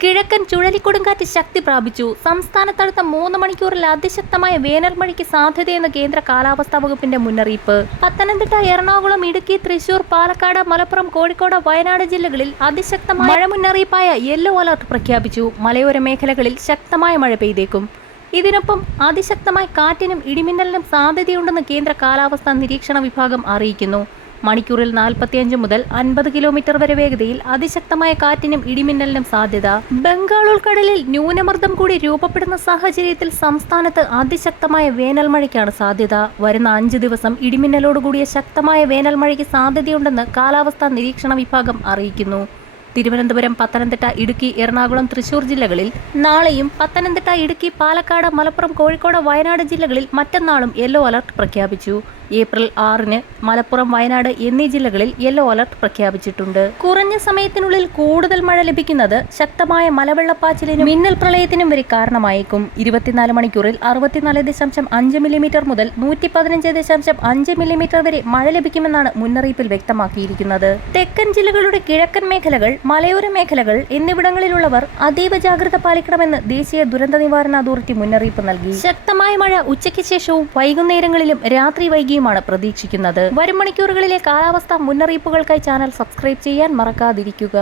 കിഴക്കൻ ചുഴലിക്കൊടുങ്കാറ്റ് ശക്തി പ്രാപിച്ചു. സംസ്ഥാനത്തടുത്ത മൂന്ന് മണിക്കൂറിൽ അതിശക്തമായ വേനൽ മഴയ്ക്ക് സാധ്യതയെന്ന് കേന്ദ്ര കാലാവസ്ഥാ വകുപ്പിന്റെ മുന്നറിയിപ്പ്. പത്തനംതിട്ട എറണാകുളം ഇടുക്കി തൃശൂർ പാലക്കാട് മലപ്പുറം കോഴിക്കോട് വയനാട് ജില്ലകളിൽ അതിശക്തമായ മഴ മുന്നറിയിപ്പായ യെല്ലോ അലർട്ട് പ്രഖ്യാപിച്ചു. മലയോര മേഖലകളിൽ ശക്തമായ മഴ പെയ്തേക്കും. ഇതിനൊപ്പം അതിശക്തമായ കാറ്റിനും ഇടിമിന്നലിനും സാധ്യതയുണ്ടെന്ന് കേന്ദ്ര കാലാവസ്ഥാ നിരീക്ഷണ വിഭാഗം അറിയിക്കുന്നു. മണിക്കൂറിൽ നാൽപ്പത്തിയഞ്ച് മുതൽ അൻപത് കിലോമീറ്റർ വരെ വേഗതയിൽ അതിശക്തമായ കാറ്റിനും ഇടിമിന്നലിനും സാധ്യത. ബംഗാൾ ഉൾക്കടലിൽ ന്യൂനമർദ്ദം കൂടി രൂപപ്പെടുന്ന സാഹചര്യത്തിൽ സംസ്ഥാനത്ത് അതിശക്തമായ വേനൽ മഴയ്ക്കാണ് സാധ്യത. വരുന്ന അഞ്ച് ദിവസം ഇടിമിന്നലോടുകൂടിയ ശക്തമായ വേനൽമഴയ്ക്ക് സാധ്യതയുണ്ടെന്ന് കാലാവസ്ഥാ നിരീക്ഷണ വിഭാഗം അറിയിക്കുന്നു. തിരുവനന്തപുരം പത്തനംതിട്ട ഇടുക്കി എറണാകുളം തൃശൂർ ജില്ലകളിൽ നാളെയും പത്തനംതിട്ട ഇടുക്കി പാലക്കാട് മലപ്പുറം കോഴിക്കോട് വയനാട് ജില്ലകളിൽ മറ്റന്നാളും യെല്ലോ അലർട്ട് പ്രഖ്യാപിച്ചു. ഏപ്രിൽ ആറിന് മലപ്പുറം വയനാട് എന്നീ ജില്ലകളിൽ യെല്ലോ അലർട്ട് പ്രഖ്യാപിച്ചിട്ടുണ്ട്. കുറഞ്ഞ സമയത്തിനുള്ളിൽ കൂടുതൽ മഴ ലഭിക്കുന്നത് ശക്തമായ മലവെള്ളപ്പാച്ചിലിനും മിന്നൽ പ്രളയത്തിനും വരെ കാരണമായേക്കും. ഇരുപത്തിനാല് മണിക്കൂറിൽ അറുപത്തിനാല് ദശാംശം അഞ്ച് മില്ലിമീറ്റർ മുതൽ നൂറ്റി പതിനഞ്ച് ദശാംശം അഞ്ച് മില്ലിമീറ്റർ വരെ മഴ ലഭിക്കുമെന്നാണ് മുന്നറിയിപ്പിൽ വ്യക്തമാക്കിയിരിക്കുന്നത്. തെക്കൻ ജില്ലകളുടെ കിഴക്കൻ മേഖലകൾ മലയോര മേഖലകൾ എന്നിവിടങ്ങളിലുള്ളവർ അതീവ ജാഗ്രത പാലിക്കണമെന്ന് ദേശീയ ദുരന്ത നിവാരണ അതോറിറ്റി മുന്നറിയിപ്പ് നൽകി. ശക്തമായ മഴ ഉച്ചയ്ക്ക് ശേഷവും വൈകുന്നേരങ്ങളിലും രാത്രി വൈകിയുമാണ് പ്രതീക്ഷിക്കുന്നത്. വരും മണിക്കൂറുകളിലെ കാലാവസ്ഥാ മുന്നറിയിപ്പുകൾക്കായി ചാനൽ സബ്സ്ക്രൈബ് ചെയ്യാൻ മറക്കാതിരിക്കുക.